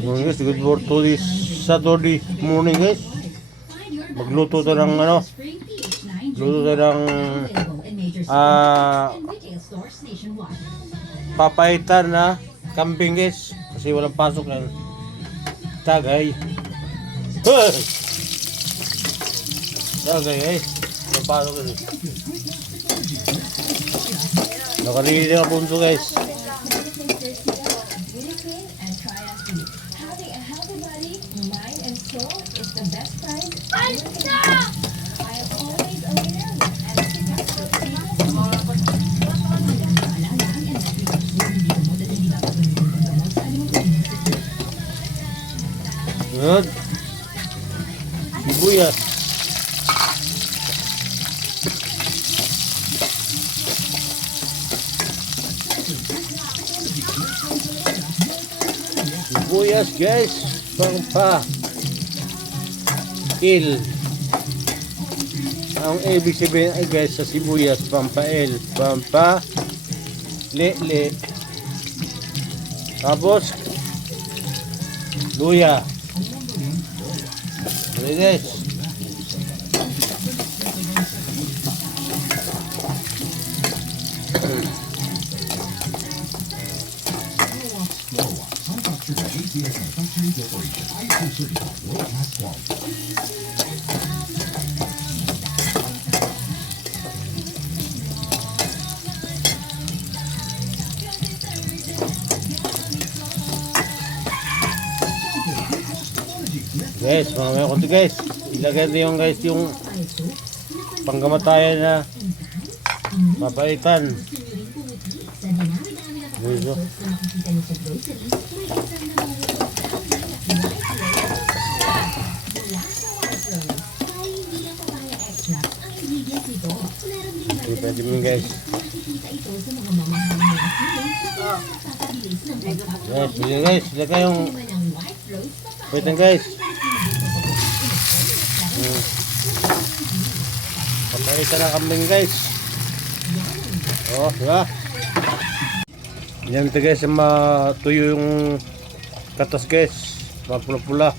Ngayon guys, good for to this Saturday morning guys. Magluto to ng ano, luto to ng papaitan na kambing guys. Kasi walang pasok ng tagay. Tagay guys, walang pasok guys. Nakalili na punto guys. Good. Sibuyas. Sibuyas guys, pampail. Ang ibig sabihin ay guys sa sibuyas, pampail, le. Tapos luya. Okay guys. Guys, mamaya konti guys. Ilagay na yung guys yung panggamatayan na papaitan. Dito. Pwede mo guys. Guys, guys, ilagay yung pwede guys. Papaitan na kambing guys. Oh, diba? Yan ito guys, matuyo yung katas guys. Mapula-pula.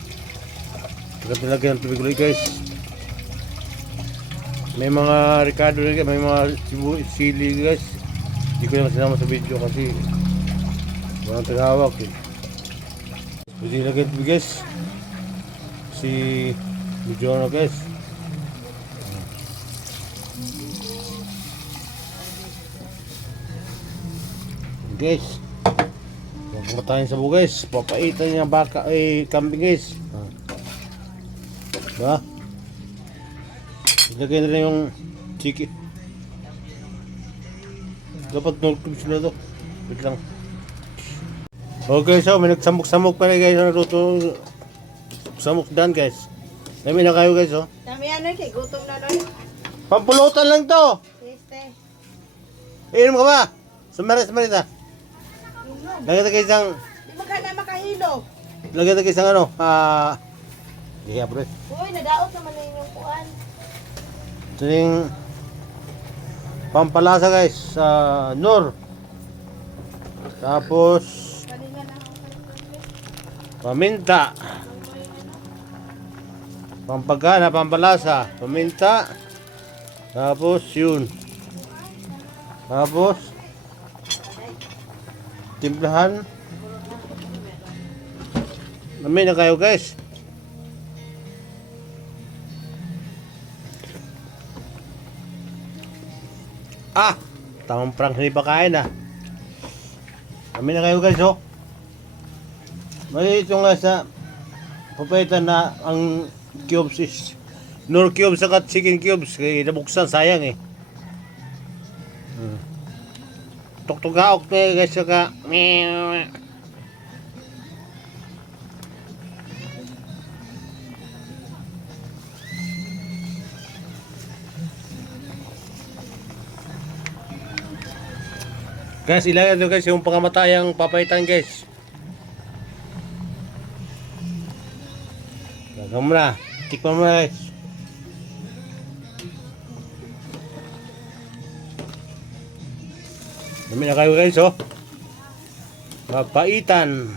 Lagyan ng tubig ulit guys. May mga ricado guys, may mga sili guys. Hindi ko naman sinama sa video kasi walang tagahawak eh. Pwede lagyan tubig guys. Si video na guys. Guys, pagpapatayin sa buo guys, papaitan niya baka kambing guys. Diba? Ilagay na rin yung chicken. Dapat nultub sila to. Wait lang. Okay, so may nagsamok-samok pa rin guys. Naruto samok dan guys. Dami na kayo guys oh. Dami ano kay gutom na doon. Pampulutan lang to. Este. Inom ka ba? Sumaris-marita. Lagyan na kayo isang... Di ba ka na makahilo? Lagyan na kayo isang ano, yeah bro. Uy, nadaot naman na yung kuan. Ito yung pampalasa guys, sa Nor. Tapos, Kanina na ako. paminta. Pampagana, pampalasa, paminta. Tapos, yun. Tapos, timplahan. Namin na kayo guys. Tamang prank hindi pa kain Namin na kayo guys oh. May ito nga sa papaitan na ang cubes is Nor cubes at chicken cubes. Kaya nabuksan sayang eh. Tuk-tugaok na guys saka guys, ilagay nyo guys yung pangamatayang papaitan guys. Gagawin mo na. Tikman mo na guys. Dami na kayo guys oh. Papaitan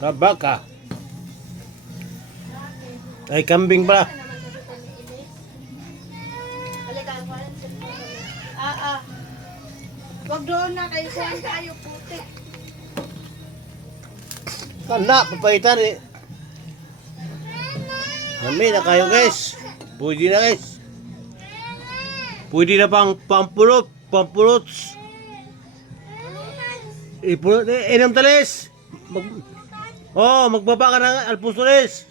na baka. Ay, kambing pala. Ano naman kasi ito ni Inis? Halika, kuhanan sa ito. Huwag doon na kayo. Kuhan tayo, putik. Tanda, papaitan eh. Kami na kayo guys. Pwede na guys. Pwede na pang pampulots. Ipulot eh, inam talis. Magbaba ka ng alpustoles.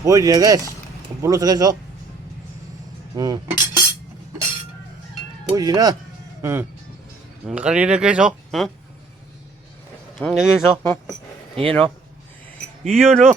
Pwede na guys. Pampulot guys oh. Pwede na. Nakalina guys oh. Yan guys oh. Yan oh. Yun oh.